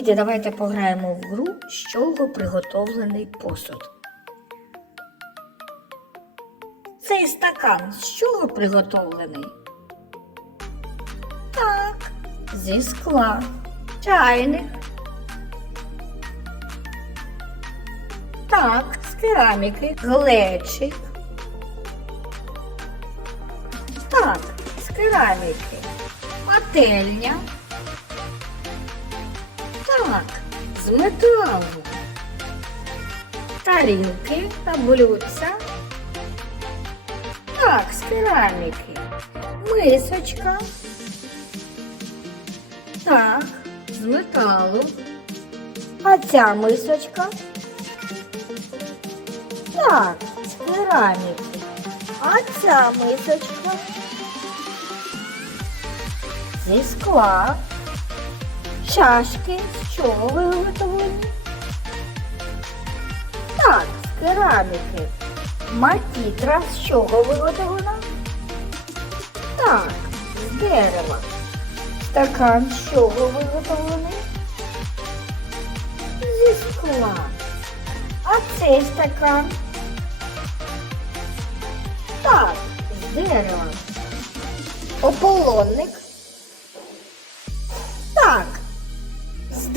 Друзі, давайте пограємо в гру, з чого приготовлений посуд. Цей стакан з чого приготовлений? Так, зі скла. Чайник. Так, з кераміки. Глечик. Так, з кераміки. Пательня. Так, з металу. Тарілки та блюдця. Так, з кераміки. Мисочка. Так, з металу. А ця мисочка. Так, з кераміки. А ця мисочка. Зі скла. Чашки з чого виготовлені? Так, з кераміки. Макітра з чого виготовлена? Так, з дерева. Стакан з чого виготовлений? Зі скла. А цей стакан? Так, з дерева. Ополонник.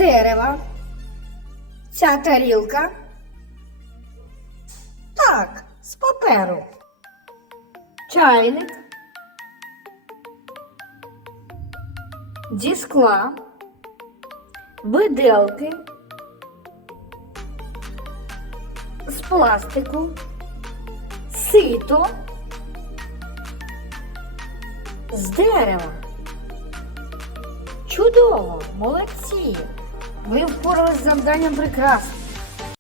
Дерева. Ця тарілка. Так, з паперу. Чайник. Зі скла. Виделки. З пластику. Сито. З дерева. Чудово, молодці! Ви впоралися з завданням прекрасно.